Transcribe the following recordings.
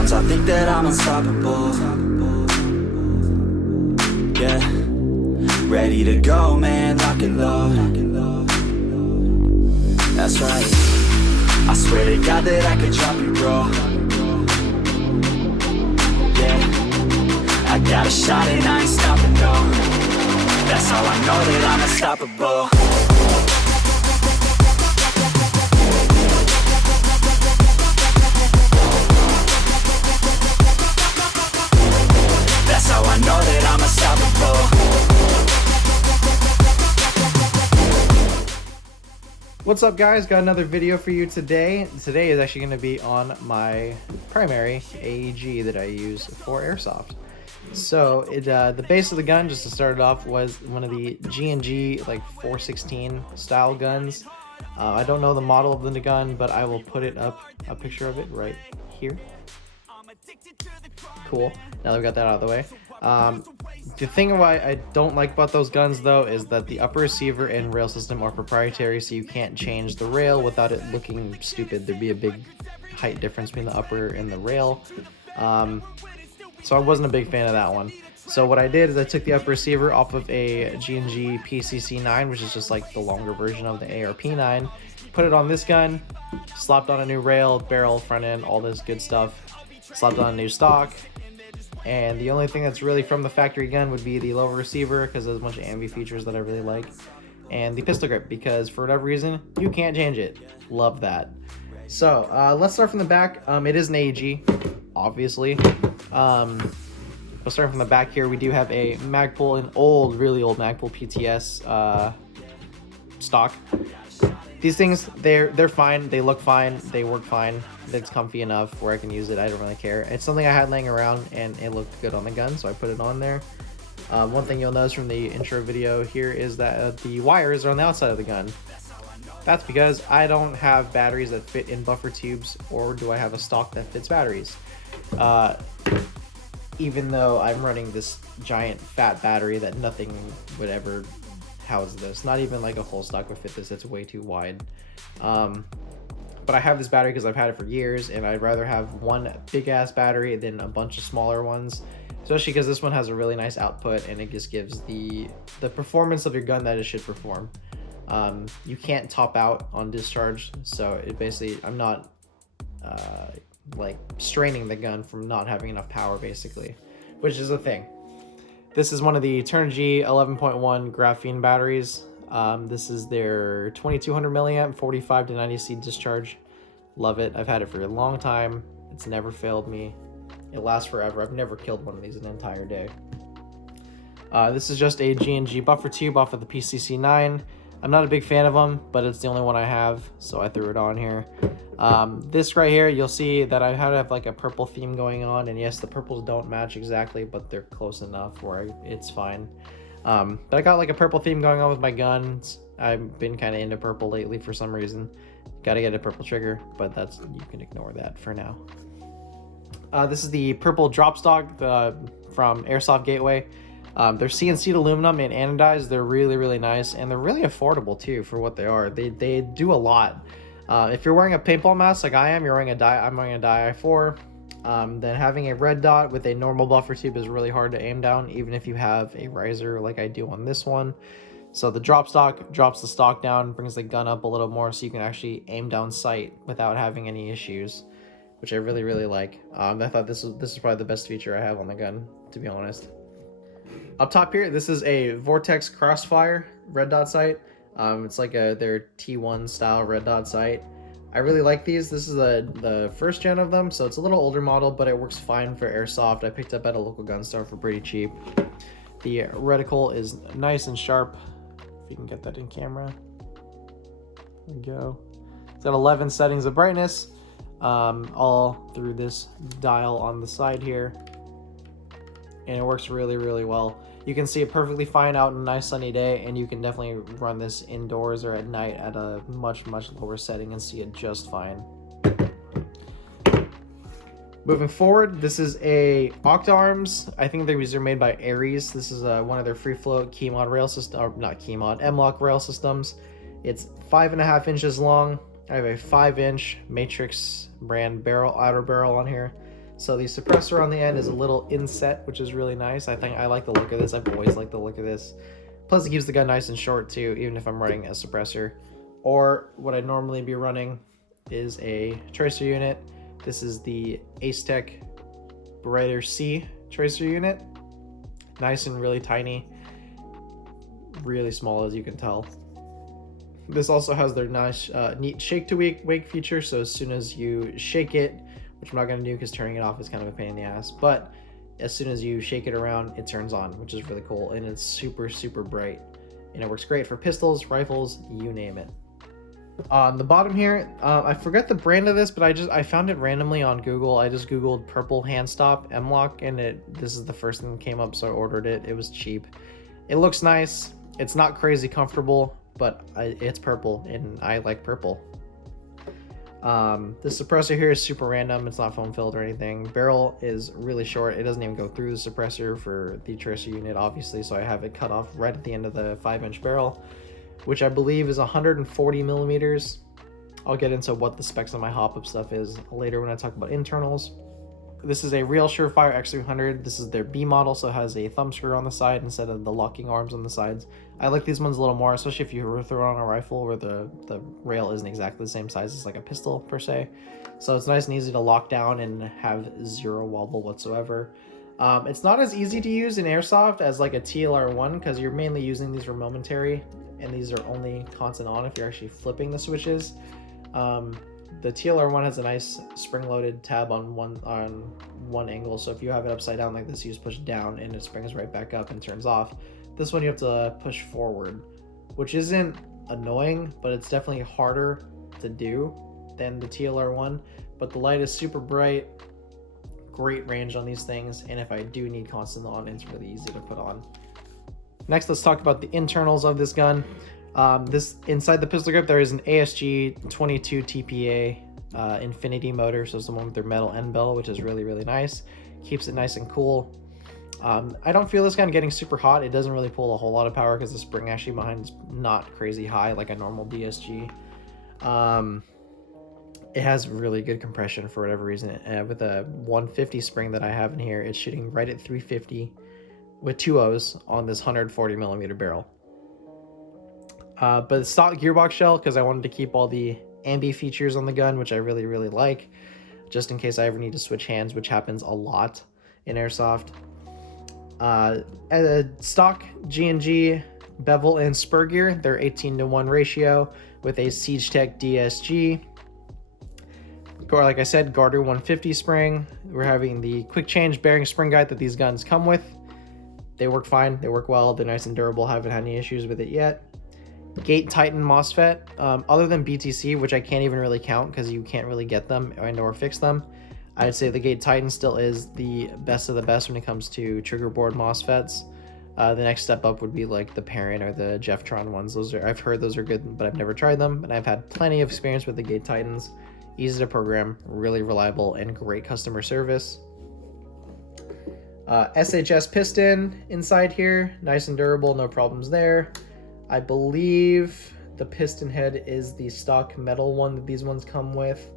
Sometimes I think that I'm unstoppable. Yeah, ready to go, man, lock and load. That's right, I swear to God that I could drop you, bro. Yeah, I got a shot and I ain't stopping, no. That's how I know that I'm unstoppable. That's how I know that I'm unstoppable. What's up, guys? Got another video for you today. Today is actually going to be on my primary AEG that I use for Airsoft. So the base of the gun, just to start it off, was one of the G&G like 416 style guns. I don't know the model of the gun, but I will put it up, a picture of it right here. Cool. Now that we got that out of the way. The thing why I don't like about those guns, though, is that the upper receiver and rail system are proprietary, so you can't change the rail without it looking stupid. There'd be a big height difference between the upper and the rail. So I wasn't a big fan of that one. So what I did is I took the upper receiver off of a G&G PCC9, which is just like the longer version of the ARP9, put it on this gun, slapped on a new rail, barrel, front end, all this good stuff, slapped on a new stock. And the only thing that's really from the factory gun would be the lower receiver, because there's a bunch of ambi features that I really like, and the pistol grip, because for whatever reason you can't change it. Love that. So let's start from the back. It is an AEG, obviously. We'll start from the back here. We do have a Magpul, an old, really old Magpul PTS stock. These things, they're fine, they look fine, they work fine, it's comfy enough where I can use it. I don't really care. It's something I had laying around and it looked good on the gun, so I put it on there. One thing you'll notice from the intro video here is that the wires are on the outside of the gun. That's because I don't have batteries that fit in buffer tubes, or do I have a stock that fits batteries. Even though I'm running this giant fat battery that nothing would ever house this, not even like a full stock would fit this. It's way too wide. But I have this battery because I've had it for years, and I'd rather have one big ass battery than a bunch of smaller ones, especially because this one has a really nice output and it just gives the performance of your gun that it should perform. You can't top out on discharge, so it basically, I'm not like straining the gun from not having enough power, basically, which is a thing. This is one of the Turnigy 11.1 graphene batteries. This is their 2200 milliamp 45 to 90 C discharge. Love it. I've had it for a long time. It's never failed me. It lasts forever. I've never killed one of these an entire day. This is just a G&G buffer tube off of the PCC9. I'm not a big fan of them, but it's the only one I have, so I threw it on here. This right here, you'll see that I have like a purple theme going on, and yes, the purples don't match exactly, but they're close enough where it's fine. But I got like a purple theme going on with my guns. I've been kind of into purple lately for some reason. Gotta get a purple trigger, but you can ignore that for now. This is the purple drop stock from Airsoft Gateway. They're CNC'd aluminum and anodized. They're really, really nice, and they're really affordable too for what they are. They do a lot. If you're wearing a paintball mask like I am, I'm wearing a Dye I4, then having a red dot with a normal buffer tube is really hard to aim down, even if you have a riser like I do on this one. So the drop stock drops the stock down, brings the gun up a little more, so you can actually aim down sight without having any issues, which I really, really like. I thought this is probably the best feature I have on the gun, to be honest. Up top here, this is a Vortex Crossfire red dot sight. It's like their T1 style red dot sight. I really like these. This is the first gen of them, so it's a little older model, but it works fine for Airsoft. I picked up at a local gun store for pretty cheap. The reticle is nice and sharp. If you can get that in camera. There we go. It's got 11 settings of brightness, all through this dial on the side here. And it works really, really well. You can see it perfectly fine out on a nice sunny day, and you can definitely run this indoors or at night at a much, much lower setting and see it just fine. Moving forward, this is a Octarms. I think these are made by Aries. This is one of their free float key mod rail system, or not key mod, M-Lock rail systems. It's 5.5 inches long. I have a 5-inch Matrix brand barrel, outer barrel on here. So the suppressor on the end is a little inset, which is really nice. I think I like the look of this. I've always liked the look of this. Plus it keeps the gun nice and short too, even if I'm running a suppressor. Or what I'd normally be running is a tracer unit. This is the Acetec Brighter C tracer unit. Nice and really tiny. Really small, as you can tell. This also has their nice neat shake to wake feature, so as soon as you shake it, which I'm not going to do because turning it off is kind of a pain in the ass, but as soon as you shake it around, it turns on, which is really cool, and it's super bright, and it works great for pistols, rifles, you name it. On the bottom here, I forget the brand of this, but I found it randomly on Google. I just googled purple hand stop M-Lock, and this is the first thing that came up, so I ordered it. It was cheap. It looks nice. It's not crazy comfortable, but it's purple, and I like purple. This suppressor here is super random. It's not foam filled or anything. Barrel is really short. It doesn't even go through the suppressor for the tracer unit, obviously, so I have it cut off right at the end of the 5-inch barrel, which I believe is 140 millimeters. I'll get into what the specs on my hop-up stuff is later when I talk about internals. This is a Real Surefire X300. This is their B model, so it has a thumb screw on the side instead of the locking arms on the sides. I like these ones a little more, especially if you were throwing on a rifle where the rail isn't exactly the same size as like a pistol per se. So it's nice and easy to lock down and have zero wobble whatsoever. It's not as easy to use in Airsoft as like a TLR1 because you're mainly using these for momentary, and these are only constant on if you're actually flipping the switches. The TLR1 has a nice spring-loaded tab on one angle, so if you have it upside down like this, you just push down and it springs right back up and turns off. This one you have to push forward, which isn't annoying, but it's definitely harder to do than the TLR1. But the light is super bright, great range on these things, and if I do need constant on, it's really easy to put on. Next, let's talk about the internals of this gun. This inside the pistol grip, there is an ASG 22 TPA infinity motor, so it's the one with their metal end bell, which is really nice. Keeps it nice and cool. I don't feel this gun getting super hot. It doesn't really pull a whole lot of power because the spring actually behind is not crazy high like a normal DSG. It has really good compression for whatever reason. With a 150 spring that I have in here, it's shooting right at 350 with 2 O's on this 140 millimeter barrel. But it's stock gearbox shell because I wanted to keep all the ambi features on the gun, which I really like, just in case I ever need to switch hands, which happens a lot in Airsoft. A stock G&G bevel and spur gear, they're 18-to-1 ratio with a SiegeTech DSG. Like I said, Garter 150 spring. We're having the quick change bearing spring guide that these guns come with. They work fine, they work well, they're nice and durable, haven't had any issues with it yet. Gate Titan MOSFET, other than BTC, which I can't even really count because you can't really get them or fix them, I'd say the Gate Titan still is the best of the best when it comes to trigger board MOSFETs. The next step up would be like the Parent or the Jeftron ones. I've heard those are good, but I've never tried them, and I've had plenty of experience with the Gate Titans. Easy to program, really reliable, and great customer service. SHS piston inside here, nice and durable, no problems there. I believe the piston head is the stock metal one that these ones come with.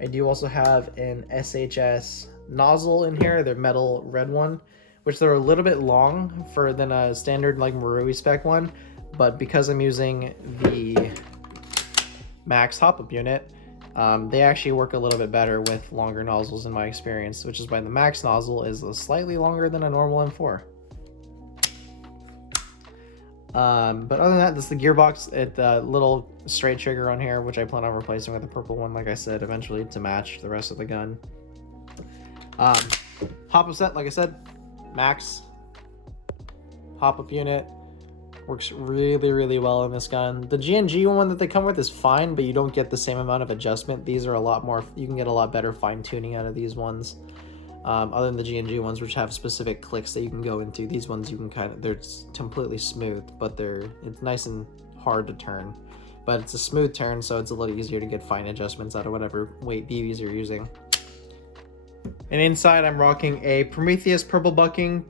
I do also have an SHS nozzle in here, their metal red one, which they're a little bit long than a standard like Marui spec one, but because I'm using the Max hop-up unit, they actually work a little bit better with longer nozzles in my experience, which is why the Max nozzle is slightly longer than a normal M4. But other than that, this is the gearbox. It's a little straight trigger on here, which I plan on replacing with the purple one, like I said, eventually to match the rest of the gun. Hop-up set, like I said, Max hop-up unit. Works really well in this gun. The G&G one that they come with is fine, but you don't get the same amount of adjustment. These are a lot more, you can get a lot better fine-tuning out of these ones. Other than the G&G ones, which have specific clicks that you can go into. These ones you can they're completely smooth, but it's nice and hard to turn. But it's a smooth turn, so it's a little easier to get fine adjustments out of whatever weight BBs you're using. And inside I'm rocking a Prometheus purple bucking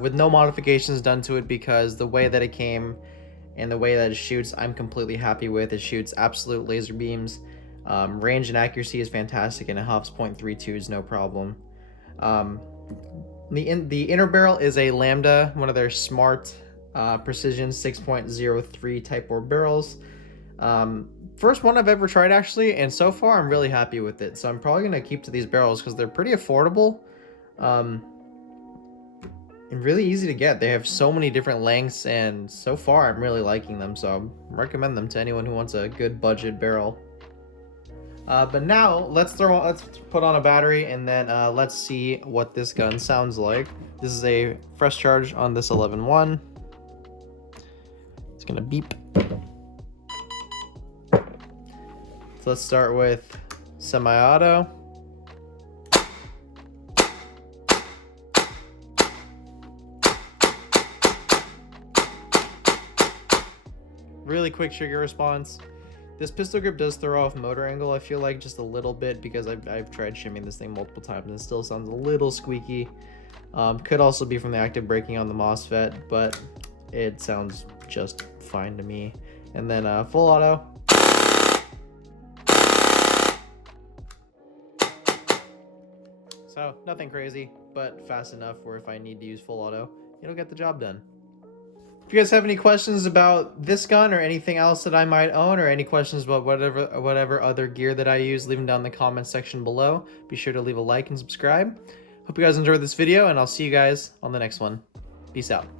with no modifications done to it because the way that it came and the way that it shoots, I'm completely happy with. It shoots absolute laser beams. Range and accuracy is fantastic, and it huffs 0.32 is no problem. The inner barrel is a Lambda, one of their smart precision 6.03 Type 4 barrels. First one I've ever tried actually, and so far I'm really happy with it. So I'm probably gonna keep to these barrels because they're pretty affordable. And really easy to get. They have so many different lengths, and so far I'm really liking them, so I recommend them to anyone who wants a good budget barrel. But now let's put on a battery, and then let's see what this gun sounds like. This is a fresh charge on this 11-1. It's gonna beep. So let's start with semi-auto. Really quick trigger response. This pistol grip does throw off motor angle, I feel like, just a little bit, because I've tried shimming this thing multiple times and it still sounds a little squeaky. Could also be from the active braking on the MOSFET, but it sounds just fine to me. And then full auto. So nothing crazy, but fast enough where if I need to use full auto, it'll get the job done. If you guys have any questions about this gun or anything else that I might own, or any questions about whatever other gear that I use, leave them down in the comments section below. Be sure to leave a like and subscribe. Hope you guys enjoyed this video, and I'll see you guys on the next one. Peace out.